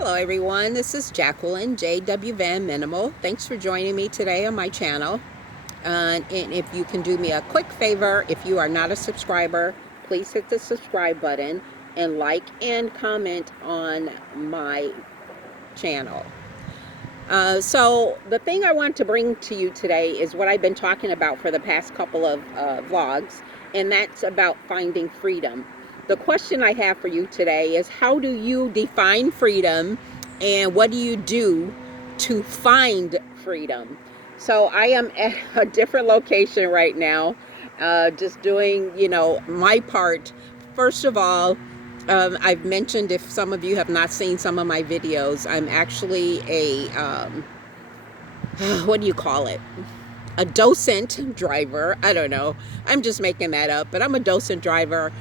Hello everyone, this is Jacqueline J.W. Van Minimal. Thanks for joining me today on my channel. And if you can do me a quick favor, if you are not a subscriber, please hit the subscribe button and like and comment on my channel. So the thing I want to bring to you today is what I've been talking about for the past couple of vlogs, and that's about finding freedom. The question I have for you today is, how do you define freedom, and what do you do to find freedom? So I am at a different location right now, just doing, my part. First of all, I've mentioned, if some of you have not seen some of my videos, I'm actually a, what do you call it? A docent driver. I don't know. I'm just making that up, but I'm a docent driver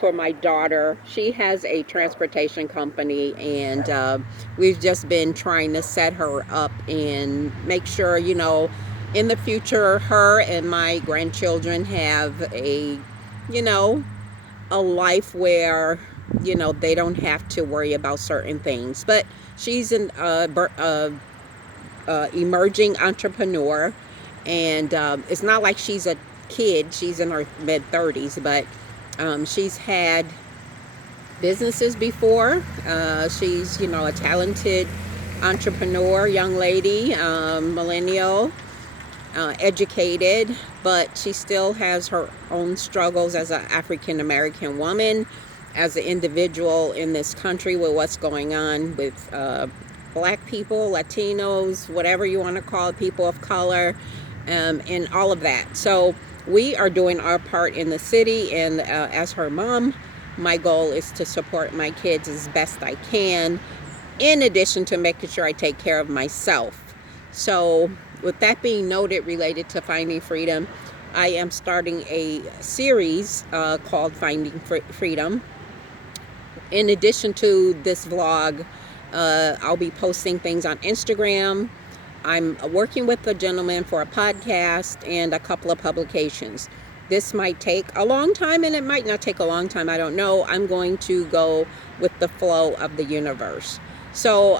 for my daughter. She has a transportation company, and we've just been trying to set her up and make sure, in the future, her and my grandchildren have a life where they don't have to worry about certain things. But she's an emerging entrepreneur, and it's not like she's a kid. She's in her mid-30s, but she's had businesses before. She's a talented entrepreneur, young lady, millennial, educated, but she still has her own struggles as an African American woman, as an individual in this country, with what's going on with Black people, Latinos, whatever you want to call it, people of color, and all of that. So we are doing our part in the city, and as her mom, my goal is to support my kids as best I can, in addition to making sure I take care of myself. So with that being noted, related to finding freedom, I am starting a series called Finding Freedom. In addition to this vlog, I'll be posting things on Instagram. I'm working with a gentleman for a podcast and a couple of publications. This might take a long time, and it might not take a long time. I don't know. I'm going to go with the flow of the universe. So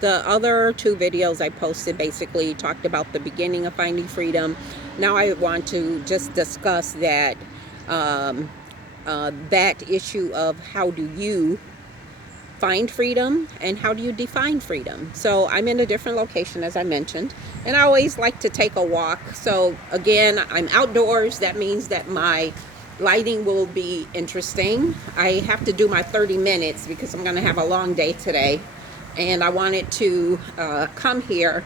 the other two videos I posted basically talked about the beginning of finding freedom. Now I want to just discuss that that issue of how do you find freedom and how do you define freedom. So I'm in a different location, as I mentioned, and I always like to take a walk. So again, I'm outdoors. That means that my lighting will be interesting. I have to do my 30 minutes because I'm going to have a long day today, and I wanted to come here,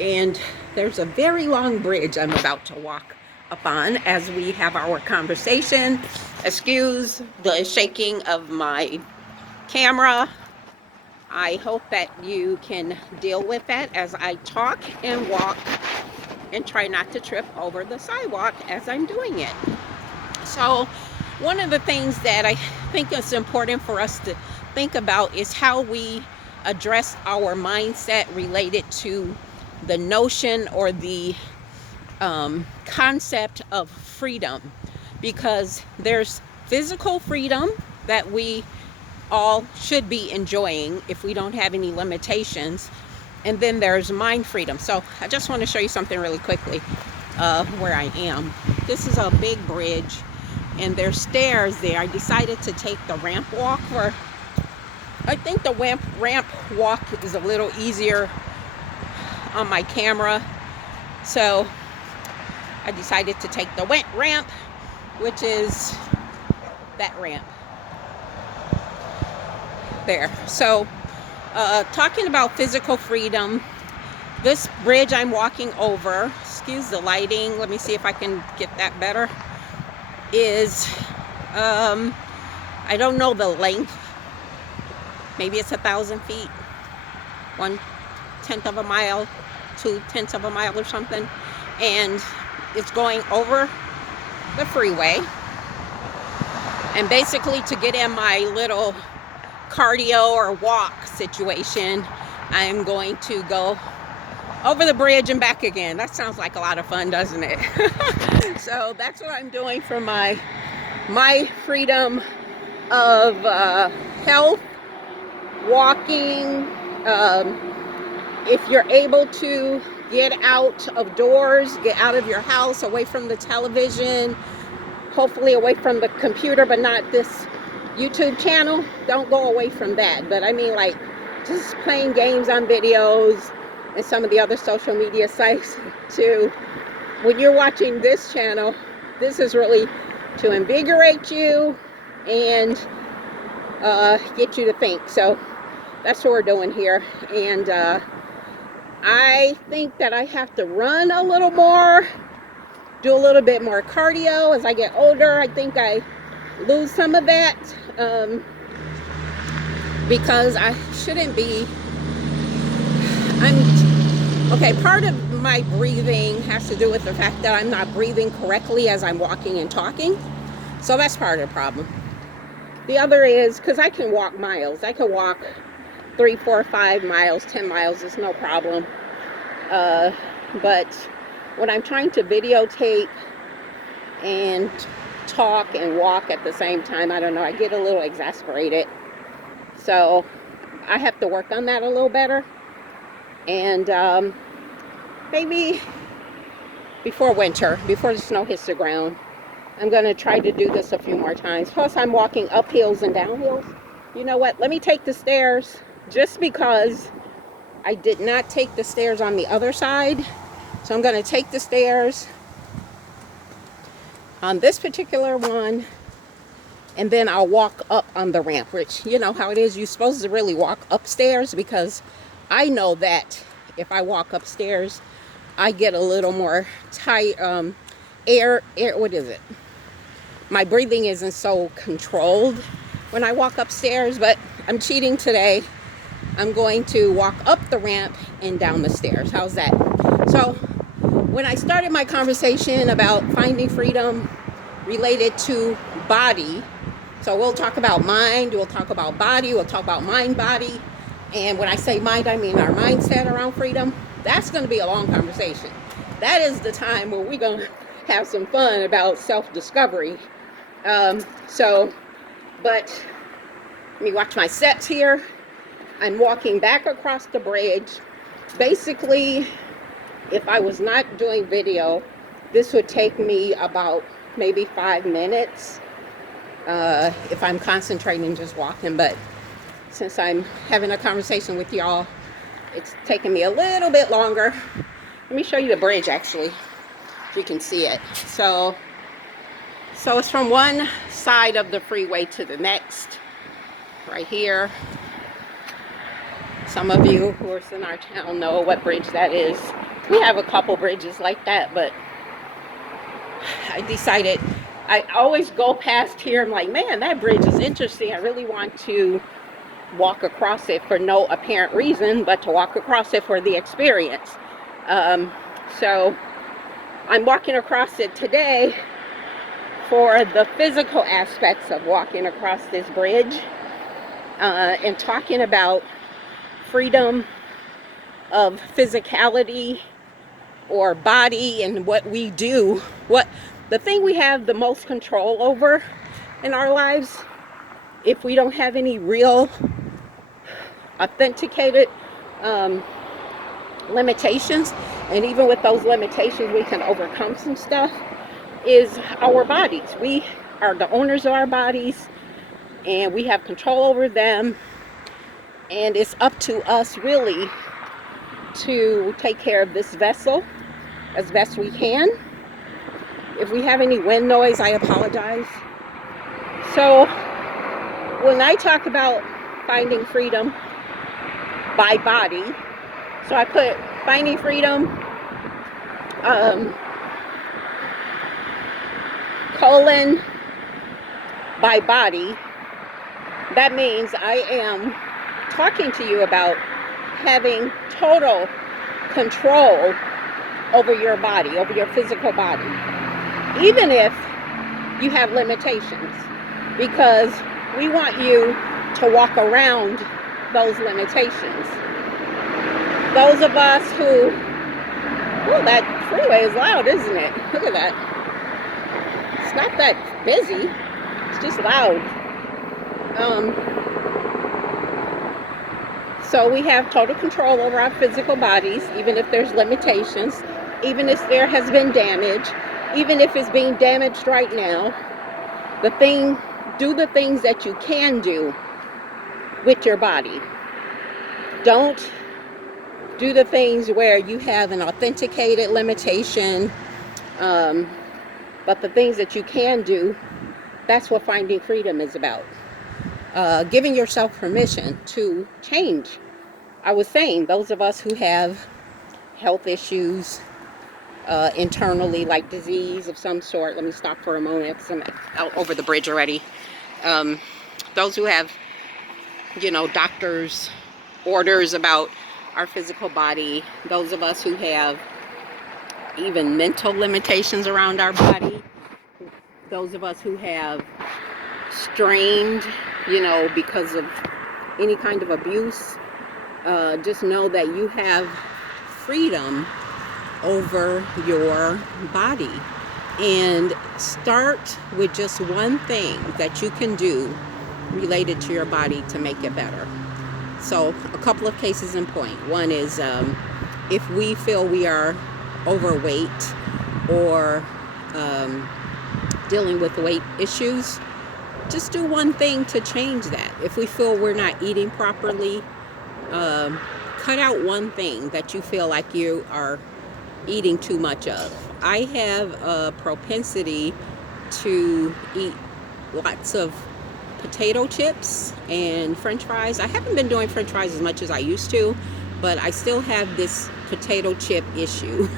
and there's a very long bridge I'm about to walk up on as we have our conversation. Excuse the shaking of my camera. I hope that you can deal with that as I talk and walk and try not to trip over the sidewalk as I'm doing it. So one of the things that I think is important for us to think about is how we address our mindset related to the notion or the concept of freedom, because there's physical freedom that we all should be enjoying if we don't have any limitations, and then there's mind freedom. So I just want to show you something really quickly where I am. This is a big bridge, and there's stairs there. I decided to take the ramp walk, or I think the ramp walk is a little easier on my camera, so I decided to take the ramp, which is that ramp there. So talking about physical freedom, this bridge I'm walking over, excuse the lighting, let me see if I can get that better, is I don't know the length, maybe it's 1,000 feet, 1/10 of a mile, 2/10 of a mile or something, and it's going over the freeway. And basically, to get in my little cardio or walk situation, I'm going to go over the bridge and back again. That sounds like a lot of fun, doesn't it? So that's what I'm doing for my freedom of health walking. If you're able to get out of doors, get out of your house, away from the television, hopefully away from the computer, but not this YouTube channel. Don't go away from that. But I mean, like, just playing games on videos and some of the other social media sites too. When you're watching this channel, this is really to invigorate you and get you to think. So that's what we're doing here. And I think that I have to run a little more, do a little bit more cardio. As I get older, I think I lose some of that, because I shouldn't be, okay, part of my breathing has to do with the fact that I'm not breathing correctly as I'm walking and talking. So that's part of the problem. The other is, because I can walk miles. I can walk 3, 4, 5 miles, 10 miles, it's no problem. But when I'm trying to videotape and talk and walk at the same time, I don't know, I get a little exasperated. So I have to work on that a little better. And maybe before winter, before the snow hits the ground, I'm going to try to do this a few more times. Plus, I'm walking up hills and down hills. You know what? Let me take the stairs, just because I did not take the stairs on the other side. So I'm going to take the stairs on this particular one, and then I'll walk up on the ramp, which, you know how it is. You're supposed to really walk upstairs, because I know that if I walk upstairs, I get a little more tight, air, what is it? My breathing isn't so controlled when I walk upstairs, but I'm cheating today. I'm going to walk up the ramp and down the stairs. How's that? So when I started my conversation about finding freedom related to body, so we'll talk about mind, we'll talk about body, we'll talk about mind, body. And when I say mind, I mean our mindset around freedom. That's going to be a long conversation. That is the time where we're going to have some fun about self-discovery. But let me watch my steps here. I'm walking back across the bridge. Basically, if I was not doing video, this would take me about maybe 5 minutes if I'm concentrating just walking. But since I'm having a conversation with y'all, it's taking me a little bit longer. Let me show you the bridge, actually, so you can see it. So it's from one side of the freeway to the next, right here. Some of you who are in our town know what bridge that is. We have a couple bridges like that, but I decided, I always go past here, I'm like, man, that bridge is interesting. I really want to walk across it for no apparent reason, but to walk across it for the experience. So I'm walking across it today for the physical aspects of walking across this bridge, and talking about freedom of physicality or body, and what we do, what the thing we have the most control over in our lives, if we don't have any real authenticated limitations, and even with those limitations we can overcome some stuff, is our bodies. We are the owners of our bodies, and we have control over them, and it's up to us really to take care of this vessel as best we can. If we have any wind noise, I apologize. So when I talk about finding freedom by body, so I put finding freedom colon by body, that means I am talking to you about having total control over your body, over your physical body, even if you have limitations, because we want you to walk around those limitations. Those of us who, oh, that freeway is loud, isn't it? Look at that. It's not that busy, it's just loud. So we have total control over our physical bodies, even if there's limitations, even if there has been damage, even if it's being damaged right now. Do the things that you can do with your body. Don't do the things where you have an authenticated limitation, but the things that you can do, that's what finding freedom is about. Giving yourself permission to change. I was saying, those of us who have health issues internally, like disease of some sort. Let me stop for a moment because I'm out over the bridge already. Those who have, doctors' orders about our physical body. Those of us who have even mental limitations around our body. Those of us who have strained, because of any kind of abuse. Just know that you have freedom over your body, and start with just one thing that you can do related to your body to make it better. So a couple of cases in point. One is if we feel we are overweight or dealing with weight issues, just do one thing to change that. If we feel we're not eating properly, cut out one thing that you feel like you are eating too much of. I have a propensity to eat lots of potato chips and French fries. I haven't been doing French fries as much as I used to, but I still have this potato chip issue.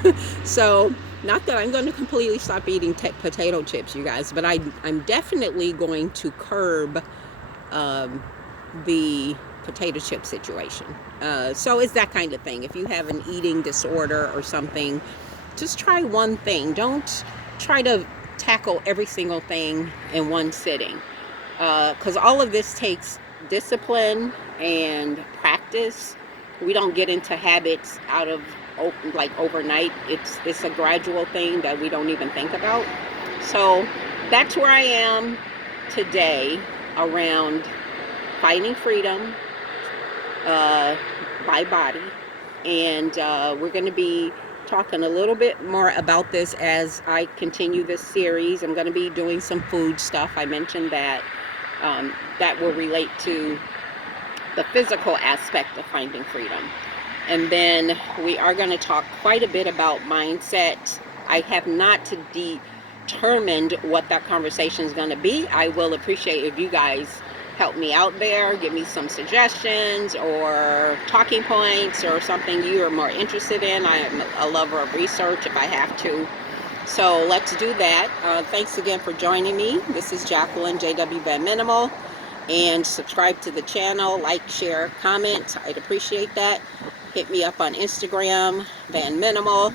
So not that I'm going to completely stop eating potato chips, you guys, but I'm definitely going to curb the potato chip situation. So it's that kind of thing. If you have an eating disorder or something, just try one thing. Don't try to tackle every single thing in one sitting, because all of this takes discipline and practice. We don't get into habits out of overnight. It's a gradual thing that we don't even think about. So that's where I am today around finding freedom by body, and we're going to be talking a little bit more about this as I continue this series. I'm going to be doing some food stuff. I mentioned that that will relate to the physical aspect of finding freedom, and then we are going to talk quite a bit about mindset. I have not determined what that conversation is going to be. I will appreciate if you guys help me out there, give me some suggestions or talking points or something you are more interested in. I am a lover of research if I have to. So let's do that. Thanks again for joining me. This is Jacqueline, JW Van Minimal. And subscribe to the channel, like, share, comment. I'd appreciate that. Hit me up on Instagram, Van Minimal.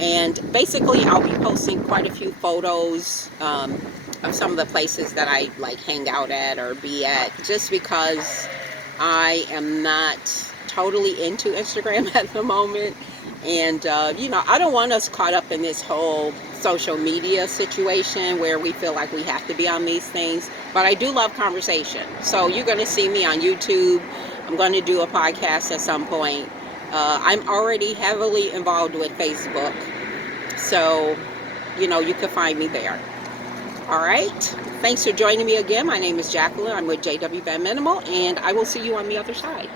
And basically I'll be posting quite a few photos of some of the places that I hang out at or be at, just because I am not totally into Instagram at the moment. And I don't want us caught up in this whole social media situation where we feel like we have to be on these things, but I do love conversation. So you're going to see me on YouTube. I'm going to do a podcast at some point. I'm already heavily involved with Facebook, so you can find me there. All right, thanks for joining me again. My name is Jacqueline. I'm with JW Van Minimal, and I will see you on the other side.